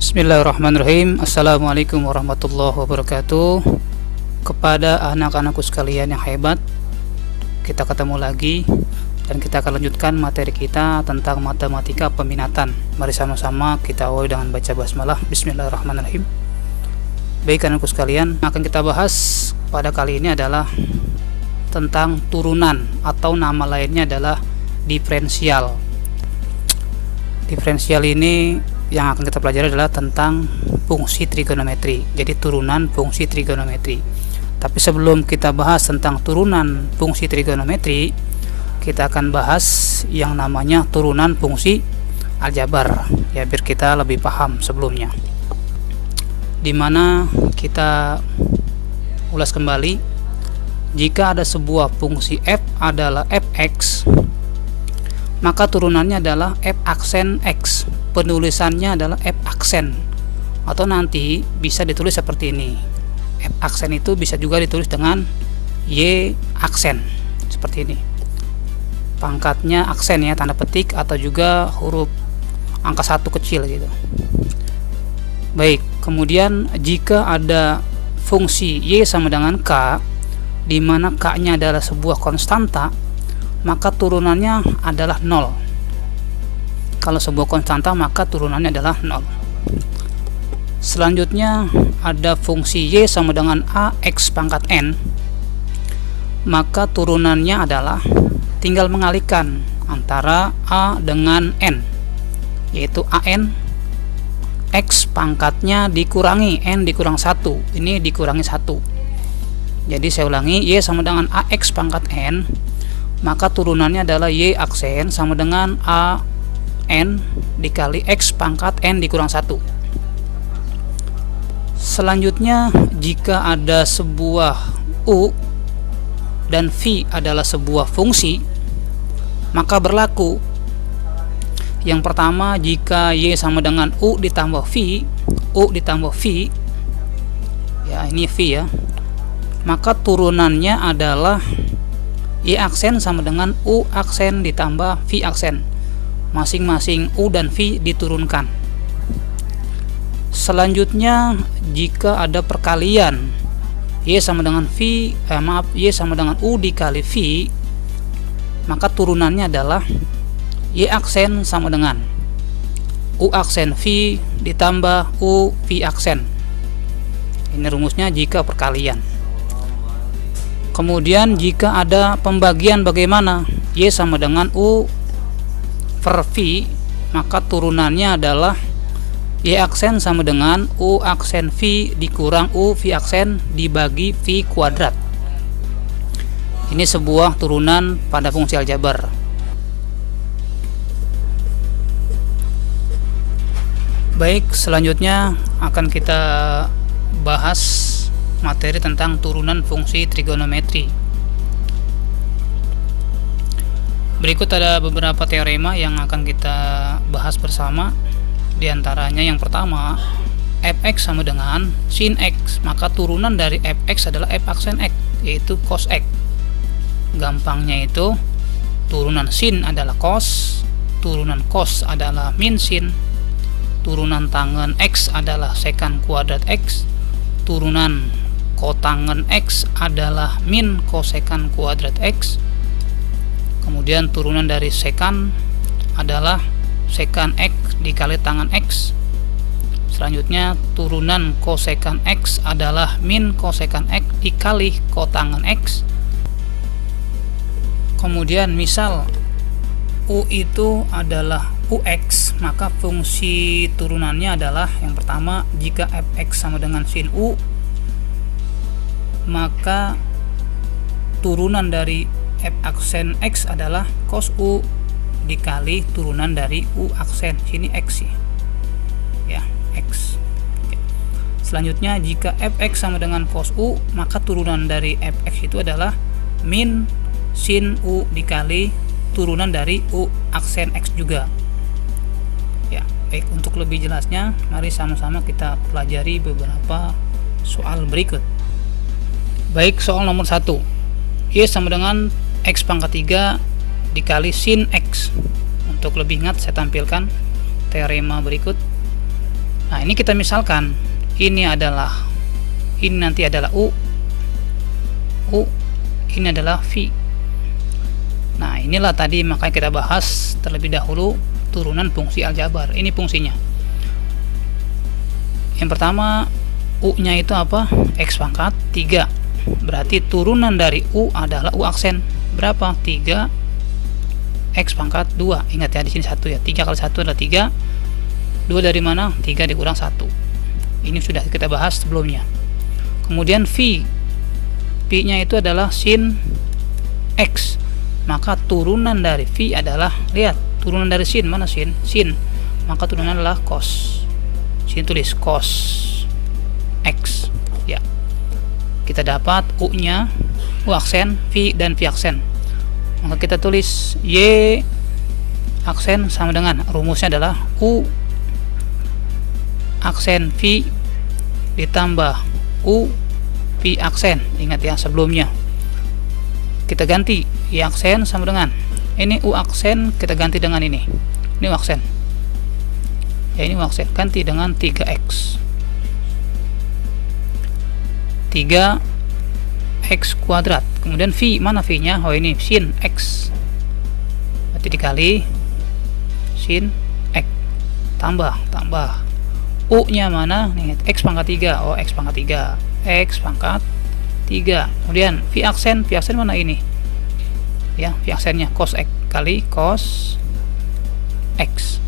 Bismillahirrahmanirrahim. Assalamualaikum warahmatullahi wabarakatuh. Kepada anak-anakku sekalian yang hebat, kita ketemu lagi dan kita akan lanjutkan materi kita tentang matematika peminatan. Mari sama-sama kita awali dengan baca basmalah. Bismillahirrahmanirrahim. Baik anakku sekalian, akan kita bahas pada kali ini adalah tentang turunan atau nama lainnya adalah diferensial. Diferensial ini yang akan kita pelajari adalah tentang fungsi trigonometri. Jadi turunan fungsi trigonometri. Tapi sebelum kita bahas tentang turunan fungsi trigonometri, kita akan bahas yang namanya turunan fungsi aljabar, ya, biar kita lebih paham sebelumnya. Dimana kita ulas kembali, jika ada sebuah fungsi f adalah fx, maka turunannya adalah f aksen x. Penulisannya adalah f aksen, atau nanti bisa ditulis seperti ini. F aksen itu bisa juga ditulis dengan y aksen, seperti ini. Pangkatnya aksen, ya, tanda petik, atau juga huruf angka 1 kecil gitu. Baik, kemudian jika ada fungsi y sama dengan k, di mana k-nya adalah sebuah konstanta, maka turunannya adalah 0. Kalau sebuah konstanta maka turunannya adalah 0. Selanjutnya ada fungsi y sama dengan ax pangkat n, maka turunannya adalah tinggal mengalihkan antara a dengan n, yaitu an x pangkatnya dikurangi n dikurang 1, ini dikurangi 1. Jadi saya ulangi, y sama dengan ax pangkat n, maka turunannya adalah y aksen sama dengan a n dikali x pangkat n dikurang 1. Selanjutnya, jika ada sebuah u dan v adalah sebuah fungsi, maka berlaku yang pertama, jika y sama dengan u ditambah v, ya, ini v, ya, maka turunannya adalah y aksen sama dengan u aksen ditambah v aksen. Masing-masing u dan v diturunkan. Selanjutnya, jika ada perkalian y sama dengan y sama dengan u dikali v, maka turunannya adalah y aksen sama dengan u aksen v ditambah u v aksen. Ini rumusnya jika perkalian. Kemudian jika ada pembagian, bagaimana? Y sama dengan u per v, maka turunannya adalah y aksen sama dengan u aksen v dikurang u v aksen dibagi v kuadrat. Ini sebuah turunan pada fungsi aljabar. Baik, selanjutnya akan kita bahas materi tentang turunan fungsi trigonometri. Berikut ada beberapa teorema yang akan kita bahas bersama. Di antaranya yang pertama, fx sama dengan sin x, maka turunan dari fx adalah f aksen x, yaitu cos x. Gampangnya itu, turunan sin adalah cos, turunan cos adalah min sin, turunan tangen x adalah sekant kuadrat x, turunan kotangen x adalah min kosekant kuadrat x. Kemudian turunan dari sekant adalah sekant x dikali tangen x. Selanjutnya turunan kosekant x adalah min kosekant x dikali kotangen x. Kemudian misal u itu adalah ux, maka fungsi turunannya adalah yang pertama, jika fx sama dengan sin u, maka turunan dari f aksen x adalah cos u dikali turunan dari u aksen sini x, ya, x. Selanjutnya, jika fx sama dengan cos u, maka turunan dari fx itu adalah min sin u dikali turunan dari u aksen x juga. Ya, baik, untuk lebih jelasnya mari sama-sama kita pelajari beberapa soal berikut. Baik, soal nomor 1. Y sama dengan x pangkat 3 dikali sin x. Untuk lebih ingat saya tampilkan teorema berikut. Nah, ini kita misalkan ini nanti adalah U, ini adalah V. Nah, inilah tadi makanya kita bahas terlebih dahulu turunan fungsi aljabar. Ini fungsinya. Yang pertama, U-nya itu apa? X pangkat 3. Berarti turunan dari U adalah U aksen. Berapa? 3 X pangkat 2. Ingat ya, di sini 1 ya. 3 kali 1 adalah 3. 2 dari mana? 3 dikurang 1. Ini sudah kita bahas sebelumnya. Kemudian V. V-nya itu adalah sin X. Maka turunan dari V adalah, lihat, turunan dari sin, mana sin? Sin. Maka turunan adalah cos. Sini tulis cos X. Ya. Kita dapat U-nya, U aksen, V dan V aksen. Maka kita tulis Y aksen sama dengan, rumusnya adalah U aksen V ditambah U V aksen. Ingat ya sebelumnya. Kita ganti Y aksen sama dengan, ini U aksen kita ganti dengan ini U aksen. Ya, ini U aksen ganti dengan 3X. 3X kuadrat. Kemudian V, mana V-nya? Oh, ini sin X. Berarti dikali sin X. Tambah. U-nya mana? Nih, X pangkat 3. Oh, X pangkat 3. X pangkat 3. Kemudian V aksen mana ini? Ya, V aksennya cos X kali cos X.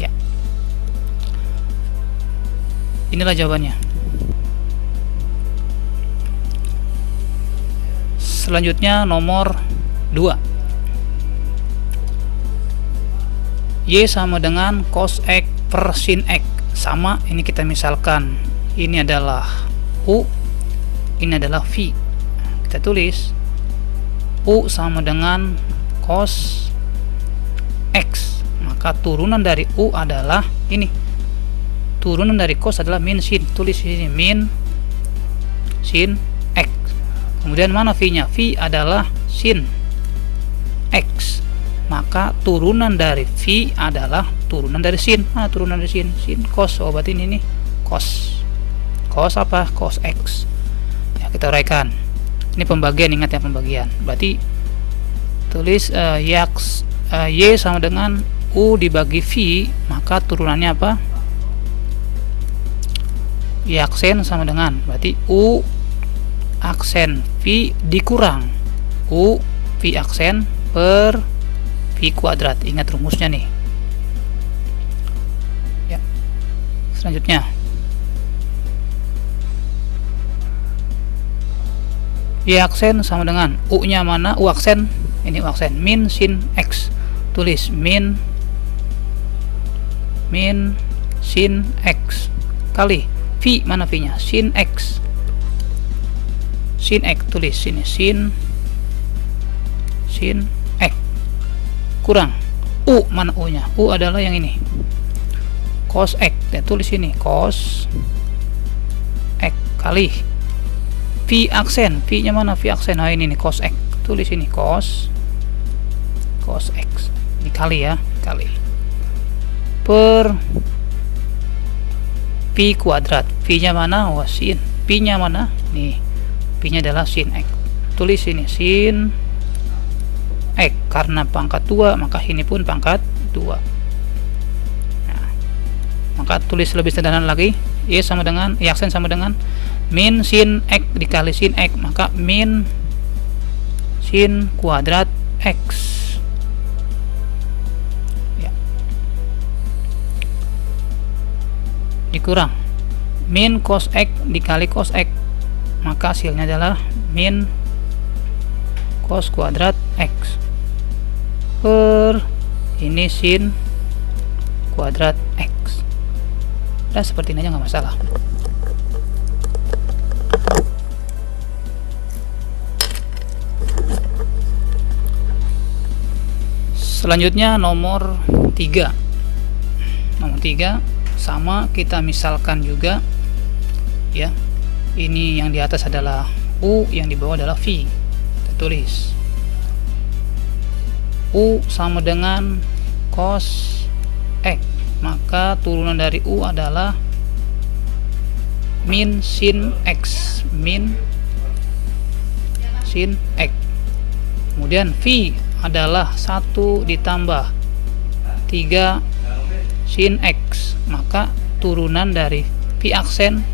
Ya. Inilah jawabannya. Selanjutnya nomor 2. Y sama dengan cos X per sin X. Sama, ini kita misalkan ini adalah U, ini adalah V. Kita tulis U sama dengan cos X. Maka turunan dari U adalah ini. Turunan dari cos adalah min sin. Tulis ini min sin X. Kemudian mana V-nya? V adalah sin X. Maka turunan dari V adalah turunan dari sin. Turunan dari sin cos. Oh, berarti ini nih cos. Cos apa? Cos X. Ya, kita uraikan. Ini pembagian, ingat ya pembagian. Berarti tulis Y sama dengan U dibagi V, maka turunannya apa? Y aksen sama dengan, berarti U aksen V dikurang U V aksen per V kuadrat. Ingat rumusnya nih. Ya. Selanjutnya Y aksen sama dengan U-nya mana? U aksen, ini U aksen min sin X. Tulis min sin X kali V, mana V-nya? Sin X. Sin X, tulis sini sin X kurang U, mana U-nya? U adalah yang ini cos X. Ya, tulis ini cos X kali V aksen. V-nya mana? V aksen. Nah, ini nih cos X. Tulis ini cos X. Ini kali ya, kali per V kuadrat. V-nya mana? Oh, sin. P-nya mana? Nih. P-nya adalah sin X. Tulis ini sin X. Karena pangkat 2, maka ini pun pangkat 2. Nah, maka tulis lebih sederhana lagi. Y sama dengan Y aksen sama dengan min sin X dikali sin X, maka min sin kuadrat X. Ya. Dikurang min cos X dikali cos X, maka hasilnya adalah min cos kuadrat X per ini sin kuadrat X. Dan seperti ini aja nggak masalah. Selanjutnya nomor 3. Nomor 3 sama, kita misalkan juga ya. Ini yang di atas adalah U, yang di bawah adalah V. Kita tulis U sama dengan cos X. maka turunan dari U adalah min sin X, min sin X. Kemudian V adalah 1 ditambah 3 sin X, maka turunan dari V aksen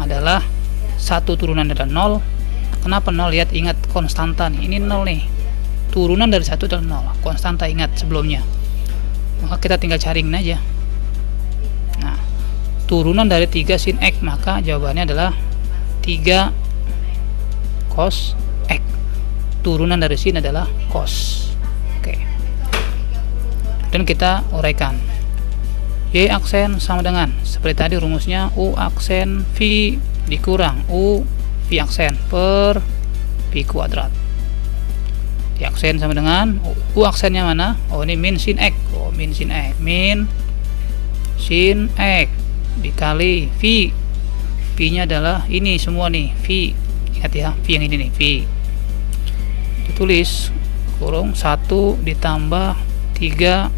adalah 1 turunan adalah 0. Kenapa 0? Lihat, ingat konstanta nih, ini 0 nih, turunan dari 1 adalah 0, konstanta, ingat sebelumnya. Maka kita tinggal cariin aja. Nah, turunan dari 3 sin X, maka jawabannya adalah 3 cos X. Turunan dari sin adalah cos. Oke. Dan kita uraikan. Y aksen sama dengan, seperti tadi rumusnya, U aksen V dikurang U V aksen per V kuadrat. Y aksen sama dengan, U aksennya mana? Oh, ini min sin X. Oh, min sin X. Min sin X dikali V. V nya adalah ini semua nih, V. Ingat ya, V yang ini nih, V. Ditulis kurung 1 ditambah 3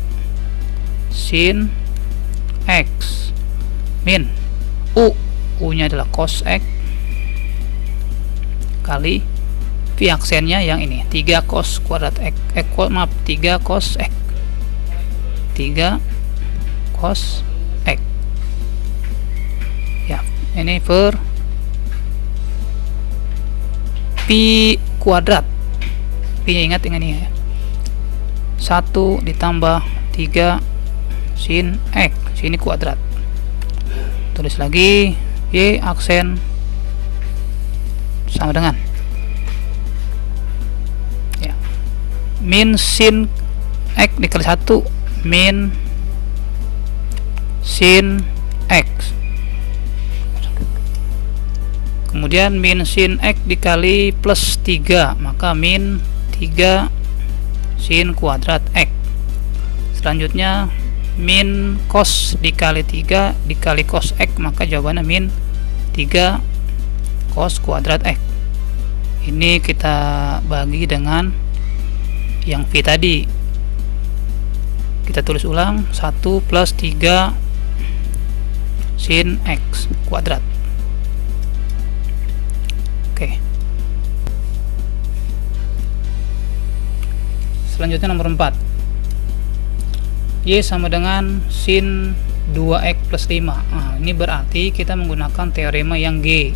sin X min U. U nya adalah cos X kali V aksennya yang ini 3 cos kuadrat X, 3 cos X, 3 cos X ya, ini per P kuadrat. P nya ingat ini ya, 1 ditambah 3 sin X, sini kuadrat. Tulis lagi Y aksen sama dengan ya, min sin X dikali 1 min sin X, kemudian min sin X dikali plus 3, maka min 3 sin kuadrat X. Selanjutnya min cos dikali 3 dikali cos X, maka jawabannya min 3 cos kuadrat X. Ini kita bagi dengan yang V tadi, kita tulis ulang 1 plus 3 sin X kuadrat. Oke. Selanjutnya nomor 4, Y sama dengan sin 2X plus 5. Nah, ini berarti kita menggunakan teorema yang G,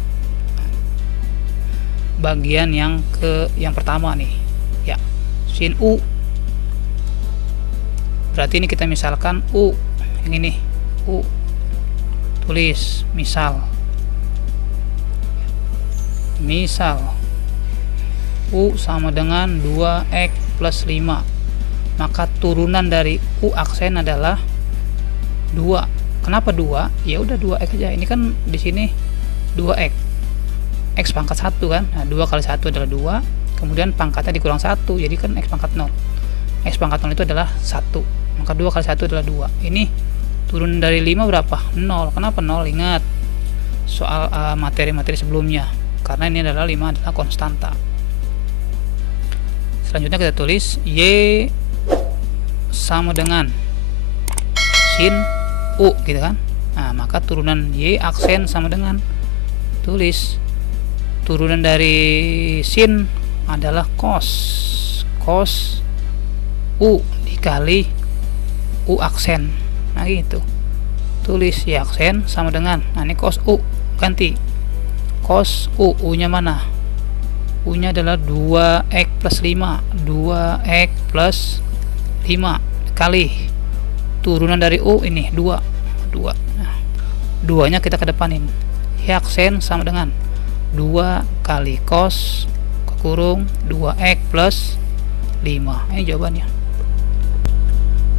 bagian yang pertama nih ya, sin U. Berarti ini kita misalkan U yang ini U, tulis misal U sama dengan 2X plus 5, maka turunan dari U aksen adalah 2. Kenapa 2? Ya udah 2X aja. Ini kan di sini 2X. X pangkat 1 kan. Nah, 2 kali 1 adalah 2. Kemudian pangkatnya dikurang 1, jadi kan X pangkat 0. X pangkat 0 itu adalah 1. Maka 2 kali 1 adalah 2. Ini turunan dari 5 berapa? 0. Kenapa 0? Ingat soal materi-materi sebelumnya. Karena ini adalah 5 adalah konstanta. Selanjutnya kita tulis Y sama dengan sin U gitu kan. Nah, maka turunan Y aksen sama dengan, tulis turunan dari sin adalah cos U dikali U aksen. Nah gitu, tulis Y aksen sama dengan, nah ini cos U, ganti cos U. U nya mana? U nya adalah 2X plus 5, 2X plus 5 kali turunan dari U ini 2. Nah, 2 nya kita kedepanin, Y aksen sama dengan 2 kali cos kurung 2X plus 5. Ini jawabannya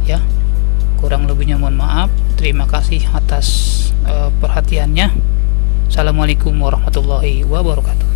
ya. Kurang lebihnya mohon maaf. Terima kasih atas perhatiannya. Assalamualaikum warahmatullahi wabarakatuh.